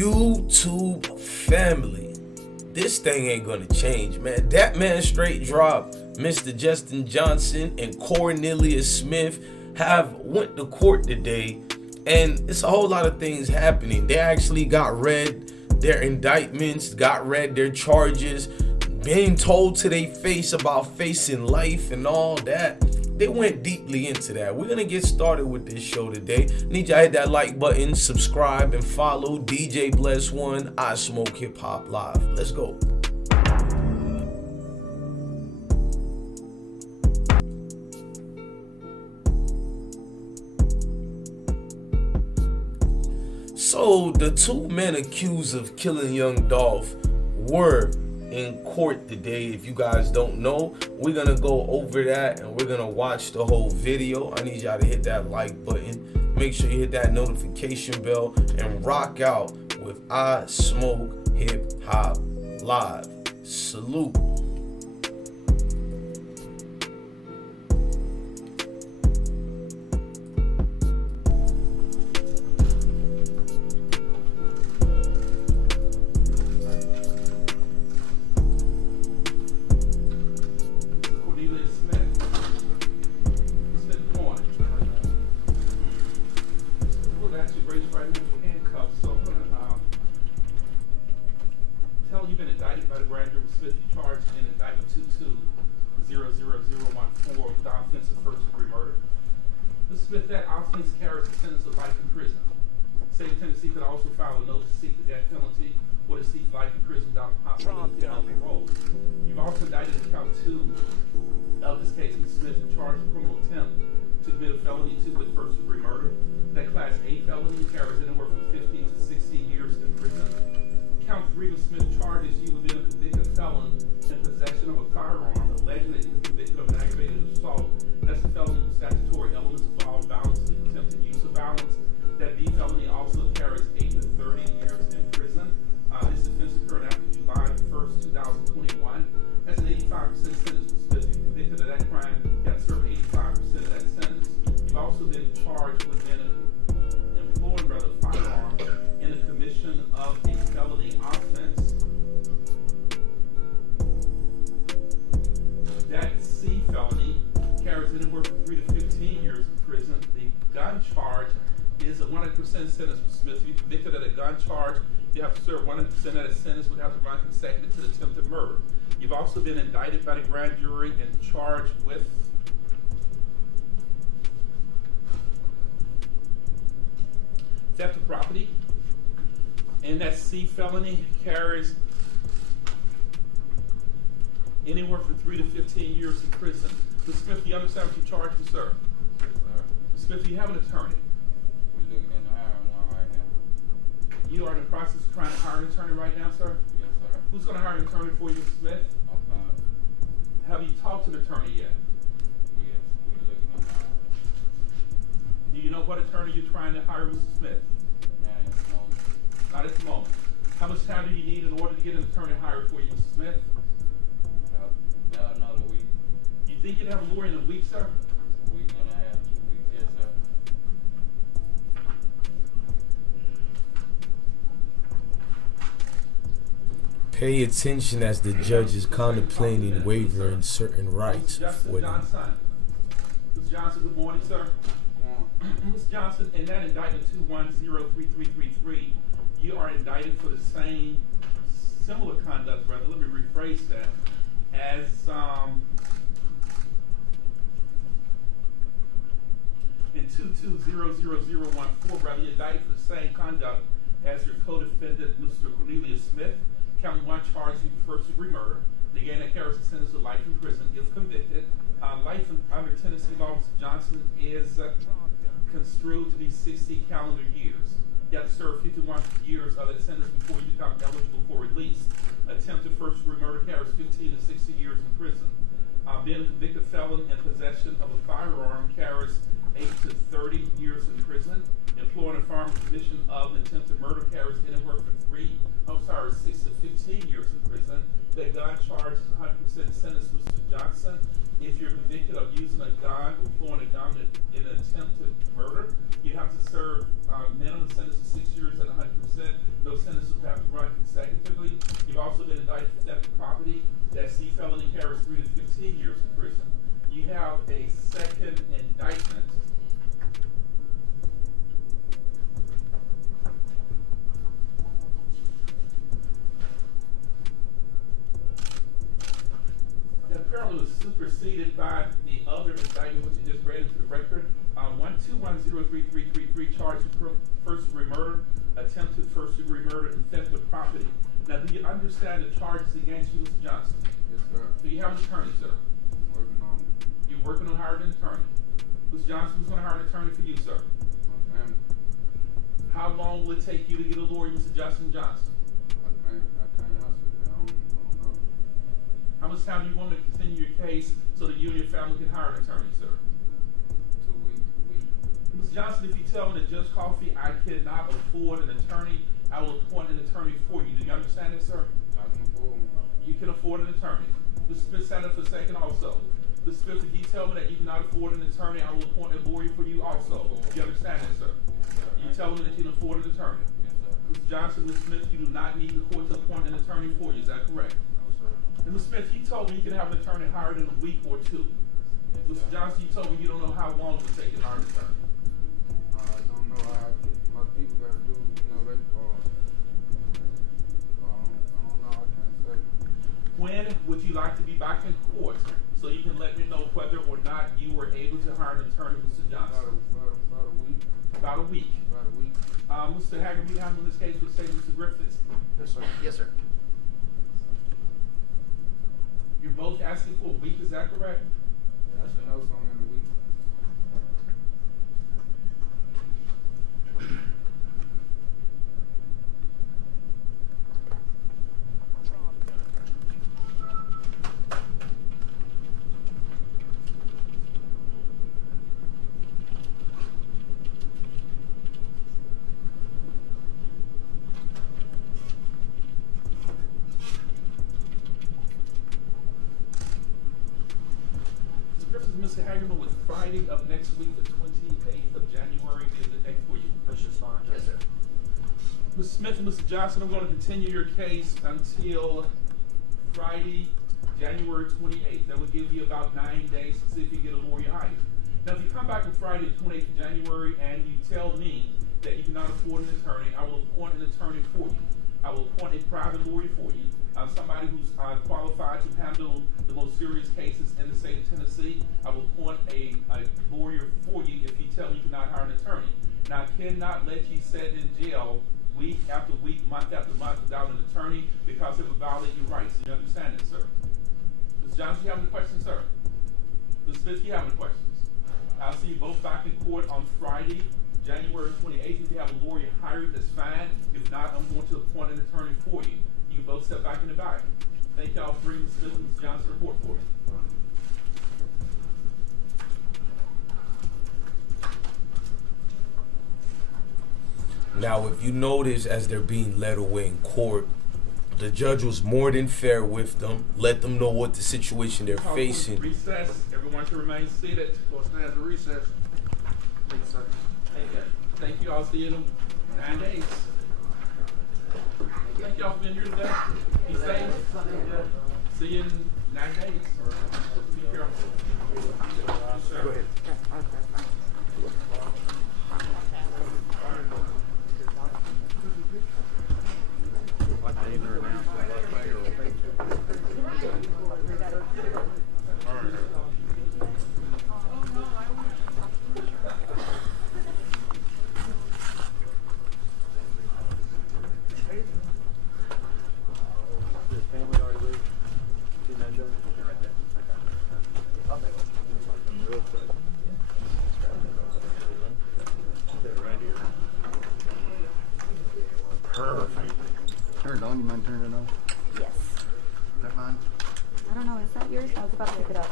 YouTube family, this thing ain't gonna change, man. That man Straightdropp, Mr. Justin Johnson, and Cornelius Smith have went to court today, and it's a whole lot of things happening. They actually got read their indictments, got read their charges, being told to their face about facing life and all that. They went deeply into that. We're gonna get started with this show today. Need y'all hit that like button, subscribe, and follow DJ Bless One. I Smoke Hip Hop Live. Let's go. So the two men accused of killing young Dolph were in court today. If you guys don't know, we're gonna go over that and we're gonna watch the whole video. I need y'all to hit that like button, make sure you hit that notification bell, and rock out with I Smoke Hip Hop Live. Salute. You've been indicted by the grand jury of Smith. You charged in indictment 22-00014 with the offense of first-degree murder. Mr. Smith, that offense carries a sentence of life in prison. State of Tennessee could also file a notice to seek the death penalty or to seek life in prison without the possibility of parole. You've also indicted in count 2 of this case, Mr. Smith, and charged with criminal attempt to commit a felony 2 with first-degree murder. That class A felony carries anywhere from 15 to 16 years in prison. Count 3 of Smith charges you with being a convicted felon in possession of a firearm, alleging that you were convicted of an aggravated assault. That's a felony with statutory elements involving violence, the attempted use of violence. That B felony also carries 8 to 30 years in prison. This offense occurred after July 1st, 2021. That's an 85% sentence. If you're convicted of that crime, you have to serve 85% of that sentence. You've also been charged with being employing rather firearm in the commission of a felony offense. That C felony carries anywhere from 3 to 15 years in prison. The gun charge is a 100% sentence for Smith. If you're convicted of a gun charge, you have to serve 100% of that sentence, would have to run consecutive to the attempted murder. You've also been indicted by the grand jury and charged with theft of property. And that C felony carries anywhere from 3 to 15 years in prison. Mr. Smith, do you understand what you're charged with, sir? Yes, sir. Mr. Smith, do you have an attorney? We're looking into hiring one right now. You are in the process of trying to hire an attorney right now, sir? Yes, sir. Who's going to hire an attorney for you, Mr. Smith? Okay. Have you talked to the attorney yet? Yes, we're looking into hiring. Do you know what attorney you're trying to hire, Mr. Smith? Now at the moment, Not at the moment. How much time do you need in order to get an attorney hired for you, Mr. Smith? about another week, You think you'd have a lawyer in a week, sir? week and a half, 2 weeks. Yes, sir. Pay attention as the judge is contemplating waiving certain rights Justin for them. Johnson. Mr. Johnson, good morning, sir. Mr. Johnson, in that indictment 21-03333, you are indicted for the same similar conduct, brother. Let me rephrase that. As in 22-00014, brother, you're indicted for the same conduct as your co-defendant, Mr. Cornelius Smith. Count 1 charges you with first-degree murder. Again, that carries a sentence of life in prison if convicted. Life under Tennessee law, Mr. Johnson, is construed to be 60 calendar years. You have to serve 51 years of that sentence before you become eligible for release. Attempted first-degree murder carries 15 to 60 years in prison. Being a convicted felon in possession of a firearm carries 8 to 30 years in prison. Employing a firearm commission of an attempted murder carries anywhere from 6 to 15 years in prison. That gun charge is 100% sentence, Mr. Johnson. If you're convicted of using a gun or employing a gun in an attempted murder, you have to serve minimum sentence of 6 years at 100%. No sentence consecutively. You've also been indicted for theft of property. That C felony carries 3 to 15 years in prison. You have a second indictment. That apparently was superseded by the other indictment, which you just read into the record. 1210333 charged with first-degree murder, attempted first-degree murder, and theft of property. Now, do you understand the charges against you, Mr. Johnson? Yes, sir. Do you have an attorney, sir? Working on it. You're working on hiring an attorney. Mr. Johnson, who's going to hire an attorney for you, sir? My family. How long will it take you to get a lawyer, Mr. Justin Johnson? I can't answer that. I don't know. How much time do you want me to continue your case so that you and your family can hire an attorney, sir? 2 weeks, a week. Mr. Johnson, if you tell me that Judge Coffey, I cannot afford an attorney, I will appoint an attorney for you. Do you understand that, sir? I can afford one. You can afford an attorney. Mr. Smith, stand up for a second also. Mr. Smith, if you tell me that you cannot afford an attorney, I will appoint a lawyer for you also. Do you understand that, sir? You tell me that you can afford an attorney. Yes, sir. Mr. Johnson, Mr. Smith, you do not need the court to appoint an attorney for you. Is that correct? No, sir. And Mr. Smith, you told me you can have an attorney hired in a week or 2. Yes, Mr. sir. Johnson, you told me you don't know how long it will take to hire an attorney. I don't know how my people got to do, they I don't know, I can't say. When would you like to be back in court so you can let me know whether or not you were able to hire an attorney, Mr. Johnson? About a week. About a week. About a week. Mr. Haggard, you handle this case with, say, Mr. Griffiths. Yes, sir. Yes, sir. You're both asking for a week, is that correct? I should know something in a week. Mr. Hagerman, with Friday of next week, the 28th of January, is the day for you. That's just fine. Yes, sir. Mr. Smith and Mr. Johnson, I'm going to continue your case until Friday, January 28th. That will give you about 9 days to see if you get a lawyer hired. Now, if you come back on Friday, the 28th of January, and you tell me that you cannot afford an attorney, I will appoint an attorney for you. I will appoint a private lawyer for you. Somebody who's qualified to handle the most serious cases in the state of Tennessee. I will appoint a lawyer for you if you tell me you cannot hire an attorney. Now, I cannot let you sit in jail week after week, month after month without an attorney because it would violate your rights. Do you understand that, sir? Ms. Johnson, you have any questions, sir? Ms. Smith, you have any questions? I'll see you both back in court on Friday, January 28th. If you have a lawyer hired, that's fine. If not, I'm going to appoint an attorney for you. You can both step back in the back. Thank y'all for bringing Smith and Ms. Johnson report for me. Now, if you notice, as they're being led away in court, the judge was more than fair with them, let them know what the situation they're facing. Recess. Everyone can remain seated. Court stands at recess. Thank you, sir. Thank you. I'll see you in 9 days. Thank y'all for being here today. Be safe. See you in 9 days. Be careful. Yes, sir. Go ahead. Perfect. Turn it on. You mind turning it on? Yes. That mine? I don't know. Is that yours? I was about to pick it up.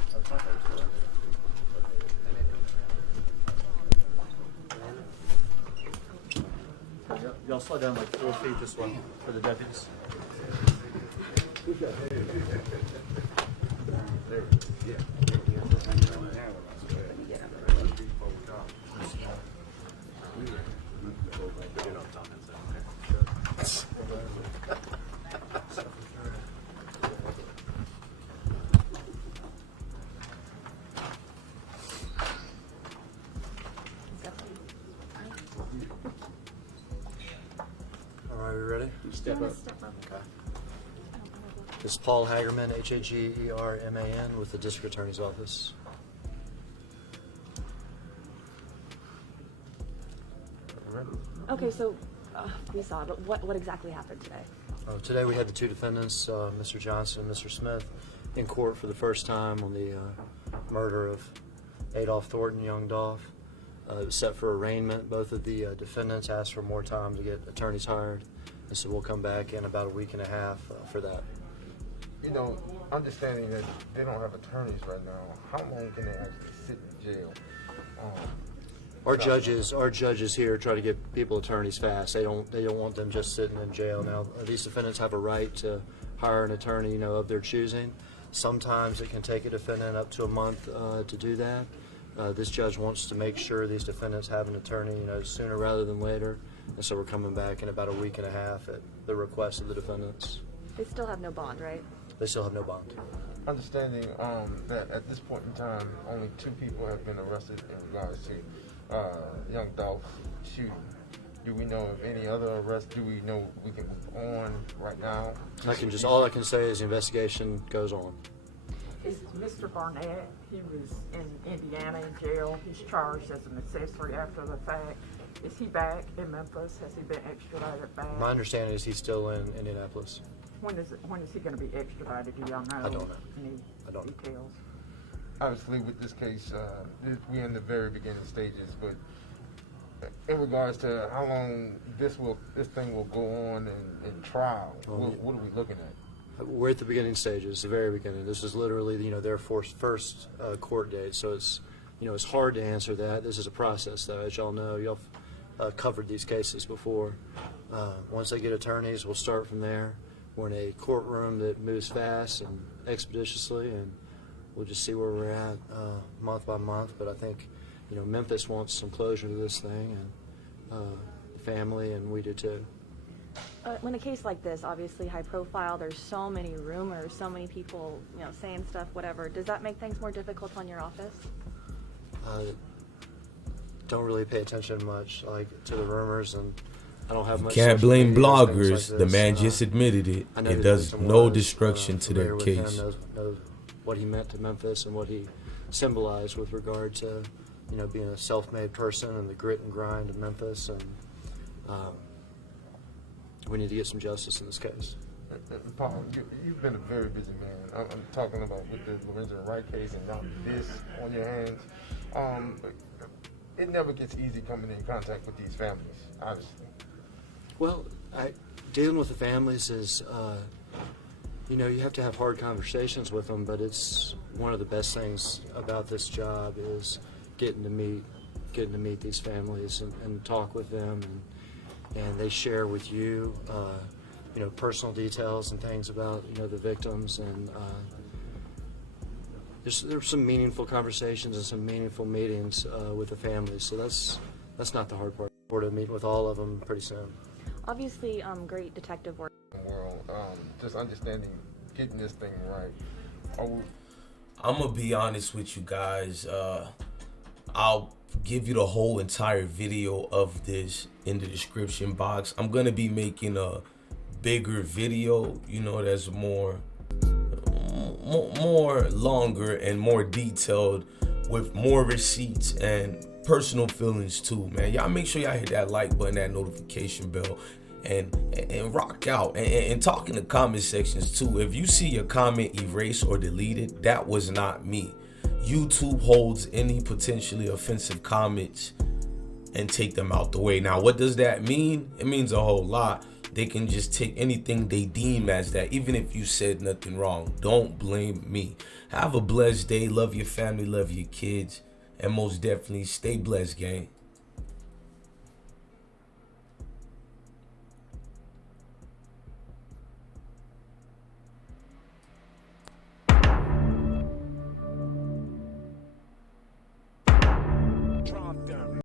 Y'all slow down like 4 feet this way for the deputies. today? Step up. Okay. This is Paul Hagerman, Hagerman, with the District Attorney's Office. Okay, so we saw, but what exactly happened today? Today we had the two defendants, Mr. Johnson and Mr. Smith, in court for the first time on the murder of Adolph Thornton, young Dolph. It was set for arraignment. Both of the defendants asked for more time to get attorneys hired, and so we'll come back in about a week and a half for that. You know, understanding that they don't have attorneys right now, how long can they actually sit in jail? Our judges here try to get people attorneys fast. They don't want them just sitting in jail. Now, these defendants have a right to hire an attorney, you know, of their choosing. Sometimes it can take a defendant up to a month to do that. This judge wants to make sure these defendants have an attorney, you know, sooner rather than later. And so we're coming back in about a week and a half at the request of the defendants. They still have no bond, right? They still have no bond. Understanding that at this point in time, only 2 people have been arrested in regards to young Dolph shooting. Do we know of any other arrests? Do we know we can move on right now? All I can say is the investigation goes on. This is Mr. Barnett. He was in Indiana in jail. He's charged as an accessory after the fact. Is he back in Memphis? Has he been extradited back? My understanding is he's still in Indianapolis. When is he going to be extradited? Do y'all know? I don't know. Any I don't know. details? Obviously, with this case, we're in the very beginning stages, but in regards to how long this thing will go on in trial, what are we looking at? We're at the beginning stages, the very beginning. This is literally, you know, their first court date, so it's, you know, it's hard to answer that. This is a process, though, as y'all know. Y'all covered these cases before. Once they get attorneys, we'll start from there. We're in a courtroom that moves fast and expeditiously, and we'll just see where we're at month by month. But I think, you know, Memphis wants some closure to this thing, and the family, and we do too. When a case like this, obviously high profile, there's so many rumors, so many people, you know, saying stuff, whatever. Does that make things more difficult on your office? Don't really pay attention much, like, to the rumors, and I don't have much. Can't social blame media or things bloggers. like The this. man just admitted it. I know It that does Jason no was, destruction to their familiar with him, case. knows what he meant to Memphis and what he symbolized with regard to, you know, being a self-made person and the grit and grind of Memphis, and we need to get some justice in this case. Paul, you've been a very busy man. I'm talking about with the Lorenzo Wright case and now this on your hands. It never gets easy coming in contact with these families, obviously. Well, dealing with the families is, you know, you have to have hard conversations with them, but it's one of the best things about this job is getting to meet these families and talk with them, and they share with you, you know, personal details and things about, you know, the victims, and there's some meaningful conversations and some meaningful meetings with the families. So that's not the hard part. We're to meet with all of them pretty soon. Obviously, great detective work. World, just understanding, getting this thing right. I'm gonna be honest with you guys. I'll give you the whole entire video of this in the description box. I'm gonna be making a bigger video, you know, that's more longer and more detailed, with more receipts and personal feelings too, man. Y'all make sure y'all hit that like button, that notification bell, and rock out and talk in the comment sections too. If you see your comment erased or deleted, that was not me. YouTube holds any potentially offensive comments and take them out the way. Now, what does that mean? It means a whole lot. They can just take anything they deem as that, even if you said nothing wrong. Don't blame me. Have a blessed day. Love your family, love your kids, and most definitely stay blessed, gang.